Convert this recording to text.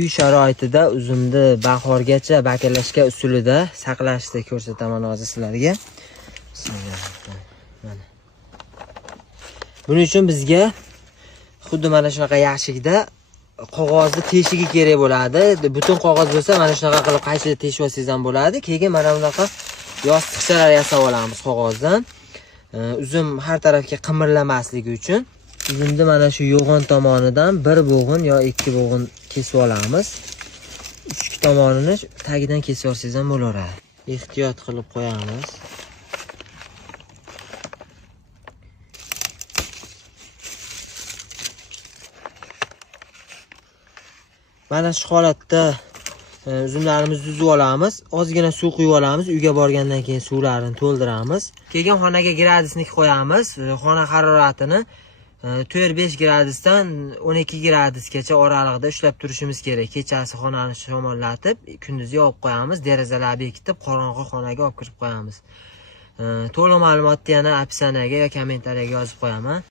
Uy sharoitida uzumni bahorgacha bakalashga usulida saqlashni ko'rsataman hozir sizlarga. Mana. Buning uchun bizga xuddi mana shunaqa yashikda qog'ozni teshigi kerak bo'ladi. Butun qog'oz bo'lsa mana shunaqa qilib qaychida teshib olsangiz ham bo'ladi. Keyin mana bunaqa yostiqchalar yasab olamiz qog'ozdan. Uzum har tarafga qimirlamasligi uchun uzumni mana shu yo'g'on tomonidan bir bo'g'in yo ikki bo'g'in kesib olamiz. Ikki tomonini tagidan kesib olsangiz ham bo'laveradi. Ehtiyot qilib qo'yamiz. Mana shu holatda uzumlarimizni yuzib olamiz. Ozgina suv quyib olamiz. Uyga borgandan keyin suvlarini to'ldiramiz. Keyin xonaga gradusnik qo'yamiz. Xona haroratini 4-5 gradusdan 12 gradusgacha oralig'ida ushlab turishimiz kerak. Kechasi xonani shamollatib, kunduzi yopib qo'yamiz. Derazalarni bekitib, qorong'i xonaga olib kirib qo'yamiz. To'liq ma'lumotni yana opsiyaga yoki kommentariyaga yozib qo'yaman.